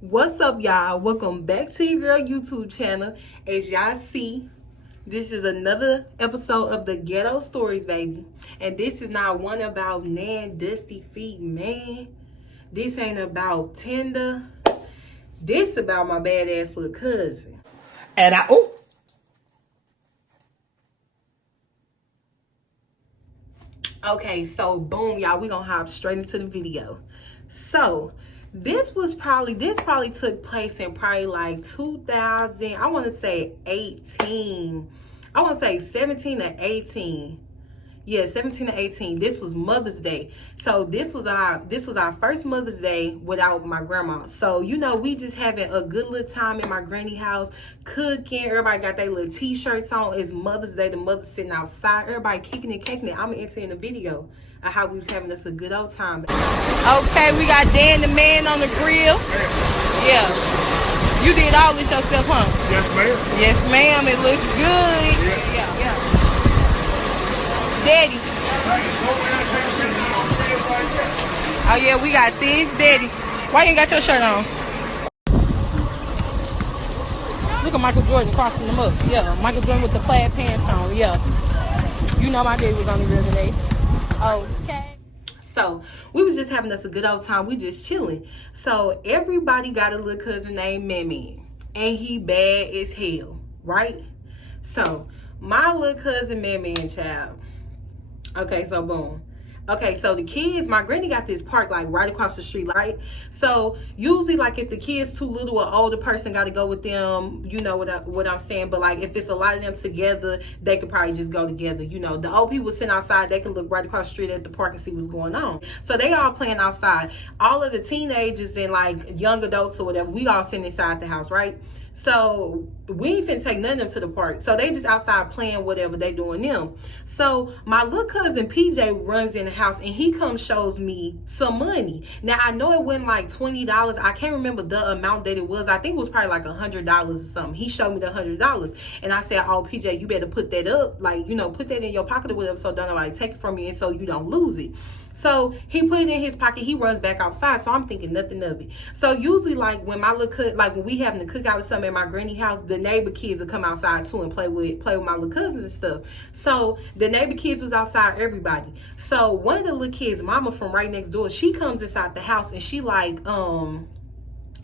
What's up, y'all? Welcome back to your girl YouTube channel. As y'all see, this is another episode of the Ghetto Stories, baby. And this is not one about Nan Dusty Feet, man. This ain't about Tinder. This about my badass little cousin. And Okay, so boom, y'all, we gonna hop straight into the video. So this probably took place in probably like 2000, I want to say 18, I want to say 17 or 18. Yeah, 17 to 18. This was Mother's Day. So this was our first Mother's Day without my grandma. So, you know, we just having a good little time in my granny house, cooking. Everybody got their little t-shirts on. It's Mother's Day. The mother's sitting outside. Everybody kicking and kicking it. I'm gonna enter in the video of how we was having us a good old time. Okay, we got Dan the man on the grill. Yeah. You did all this yourself, huh? yes, ma'am. Yes, ma'am. It looks good. Yeah. Daddy. Oh yeah, we got this, Daddy. Why you ain't got your shirt on? Look at Michael Jordan crossing them up. Yeah, Michael Jordan with the plaid pants on. Yeah. You know my daddy was on the grill today. Okay. So we was just having us a good old time. We just chilling. So everybody got a little cousin named Mammy. And he bad as hell, right? So my little cousin Mammy and child. Okay, so boom. Okay, so the kids, my granny got this park like right across the street, right? So usually like if the kids too little, an older person got to go with them, you know what I'm saying? But like if it's a lot of them together, they could probably just go together. You know, the old people sitting outside, they can look right across the street at the park and see what's going on. So they all playing outside. All of the teenagers and like young adults or whatever, we all sitting inside the house, right? So we ain't finna take none of them to the park. So they just outside playing whatever they doing them. So my little cousin PJ runs in the house and he comes shows me some money. Now I know it wasn't like $20. I can't remember the amount that it was. I think it was probably like $100 or something. He showed me the $100 and I said, oh PJ, you better put that up. Like, you know, put that in your pocket or whatever so don't nobody take it from you and so you don't lose it. So he put it in his pocket. He runs back outside. So I'm thinking nothing of it. So usually like when my little like when we having the cookout or something at my granny house, the neighbor kids will come outside too and play with my little cousins and stuff. So the neighbor kids was outside, everybody. So one of the little kids, mama from right next door, she comes inside the house and she like,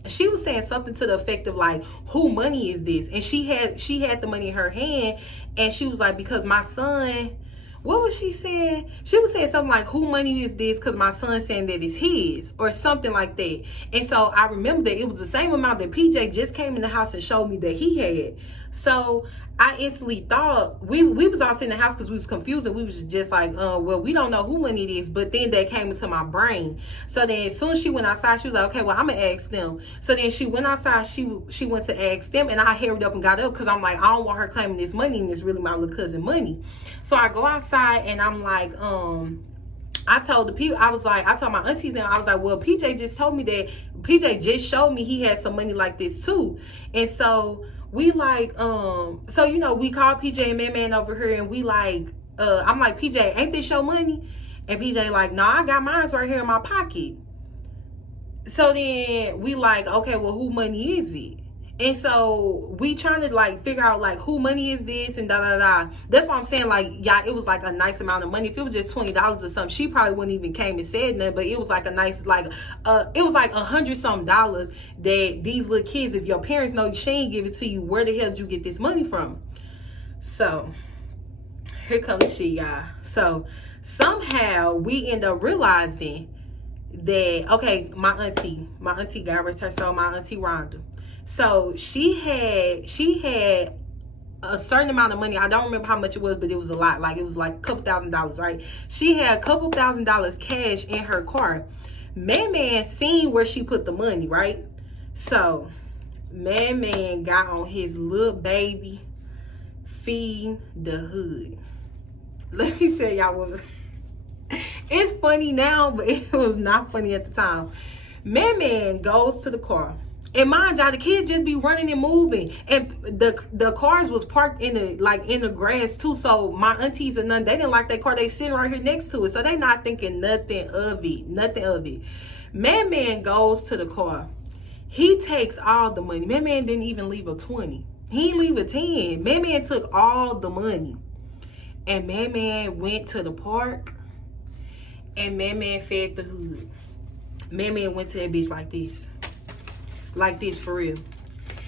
she was saying something to the effect of like, who money is this? And she had the money in her hand and she was like, because my son, what was she saying? She was saying something like, who money is this? Because my son's saying that it's his or something like that. And so I remember that it was the same amount that PJ just came in the house and showed me that he had. So I instantly thought, we was all sitting in the house because we was confused and we was just like, well, we don't know who money it is. But then that came into my brain. So then as soon as she went outside, she was like, okay, well, I'm going to ask them. So then she went outside, she went to ask them and I hurried up and got up because I'm like, I don't want her claiming this money and it's really my little cousin money. So I go outside and I'm like, I told the people, I told my aunties now, I was like, well, PJ just told me that, PJ just showed me he had some money like this too. And so we like, so, you know, we called PJ and man over here and we like, I'm like, PJ, ain't this your money? And PJ like, no, I got mine right here in my pocket. So then we like, okay, well, who money is it? And so we trying to like figure out like who money is this and da da da. That's what I'm saying. Like, yeah, it was like a nice amount of money. If it was just $20 or something, she probably wouldn't even came and said nothing. But it was like a nice, like, it was like $100-something that these little kids, if your parents know she ain't give it to you, where the hell did you get this money from? So here comes the shit, y'all. So somehow we end up realizing that, okay, my auntie got her, so my auntie Rhonda. So she had a certain amount of money. I don't remember how much it was, but it was a lot. Like it was like a couple $1,000s, right? She had a couple $1,000s cash in her car. Man seen where she put the money, right? So man got on his little baby feeding the hood. Let me tell y'all what. It's funny now, but it was not funny at the time. Man goes to the car. And mind y'all, the kids just be running and moving. And the cars was parked in the grass too. So my aunties and none, they didn't like that car. They sitting right here next to it. So they not thinking nothing of it. Man goes to the car. He takes all the money. Man didn't even leave a 20. He didn't leave a 10. Man took all the money. And man went to the park. And man fed the hood. Man went to that bitch like this. Like this, for real.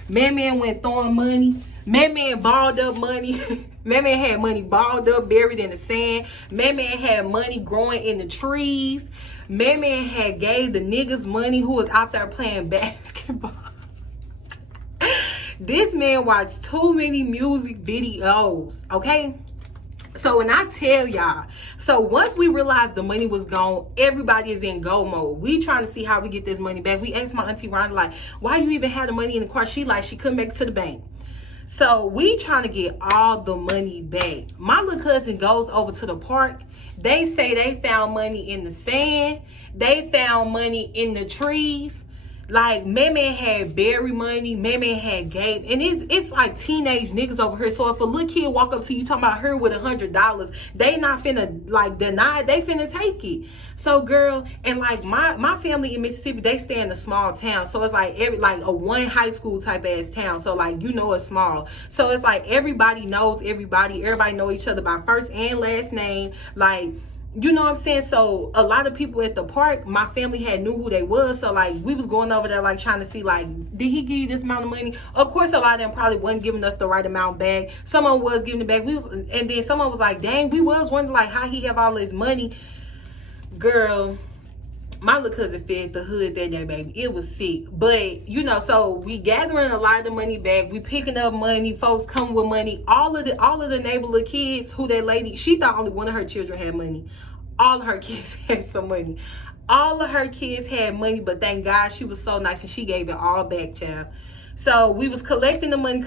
Man went throwing money. Man balled up money. Man had money balled up, buried in the sand. Man had money growing in the trees. Man had gave the niggas money who was out there playing basketball. This man watched too many music videos, okay? So when I tell y'all, so once we realized the money was gone, everybody is in go mode. We trying to see how we get this money back. We asked my auntie Rhonda, like, why you even have the money in the car? She like, she couldn't make it to the bank. So we trying to get all the money back. My little cousin goes over to the park. They say they found money in the sand. They found money in the trees. Like, man had buried money. Man had gave. And it's like teenage niggas over here. So if a little kid walk up to you talking about her with $100, they not finna, like, deny it. They finna take it. So, girl, and, like, my family in Mississippi, they stay in a small town. So, it's, like, a one high school type-ass town. So, like, you know it's small. So, it's, like, everybody knows everybody. Everybody know each other by first and last name. Like, you know what I'm saying? So a lot of people at the park, my family knew who they was. So like we was going over there like trying to see like, did he give you this amount of money? Of course, a lot of them probably wasn't giving us the right amount back. Someone was giving it back. And then someone was like, dang, we was wondering like how he have all this money. Girl, my little cousin fed the hood that day, baby. It was sick. But, you know, so we gathering a lot of the money back. We picking up money. Folks come with money. All of the neighbor little kids who that lady, she thought only one of her children had money. All of her kids had some money. All of her kids had money, but thank God she was so nice and she gave it all back, child. So we was collecting the money.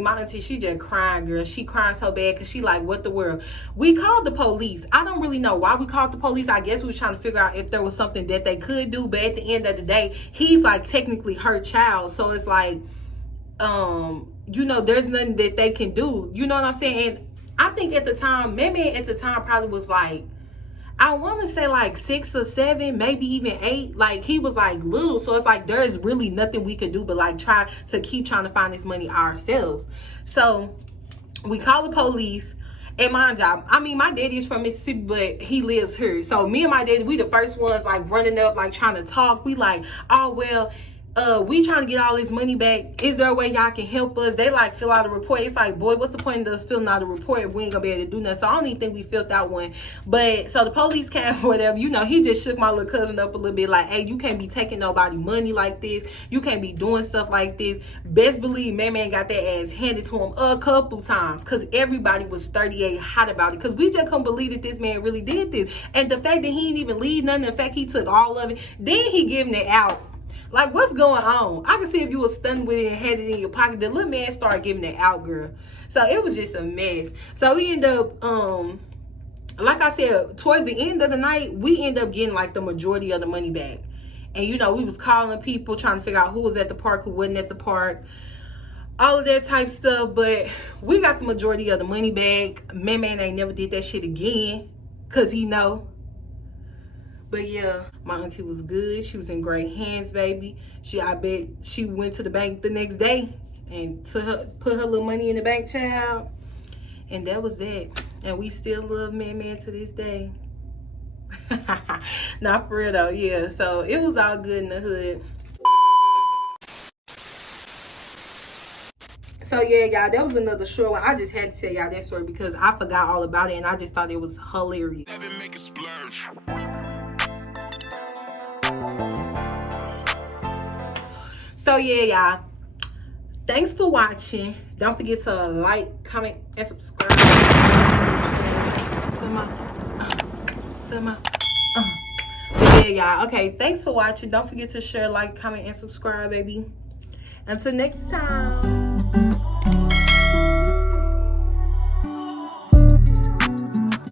My auntie, she just crying, girl. She crying so bad because she like, what the world? We called the police. I don't really know why we called the police. I guess we was trying to figure out if there was something that they could do. But at the end of the day, he's like technically her child. So it's like, you know, there's nothing that they can do. You know what I'm saying? And I think at the time, man at the time probably was like, I want to say like 6 or 7, maybe even 8. Like he was like little. So it's like there is really nothing we could do but like try to keep trying to find this money ourselves. So we call the police. And mind you, I mean, my daddy is from Mississippi, but he lives here. So me and my daddy, we the first ones like running up, like trying to talk. We like, oh, well, we trying to get all this money back. Is there a way y'all can help us? They like fill out a report. It's like, boy, what's the point of us filling out a report if we ain't gonna be able to do nothing? So I don't even think we filled out one. But so the police came, whatever, you know, he just shook my little cousin up a little bit like, hey, you can't be taking nobody money like this. You can't be doing stuff like this. Best believe man got that ass handed to him a couple times because everybody was 38 hot about it because we just couldn't believe that this man really did this. And the fact that he didn't even leave nothing, the fact he took all of it, then he giving it out. Like, what's going on? I can see if you were stunned with it and had it in your pocket. The little man started giving it out, girl. So it was just a mess. So we end up, like I said, towards the end of the night, we end up getting like the majority of the money back. And, you know, we was calling people, trying to figure out who was at the park, who wasn't at the park. All of that type stuff. But we got the majority of the money back. Man ain't never did that shit again. Because he know. But yeah, my auntie was good. She was in great hands, baby. I bet she went to the bank the next day and put her little money in the bank, child. And that was that. And we still love man to this day. Not for real though, yeah. So it was all good in the hood. So yeah, y'all, that was another short one. I just had to tell y'all that story because I forgot all about it and I just thought it was hilarious. Never make a splurge. So yeah, y'all, thanks for watching. Don't forget to like, comment, and subscribe to my but yeah, y'all, okay, thanks for watching. Don't forget to share, like, comment, and subscribe, baby. Until next time.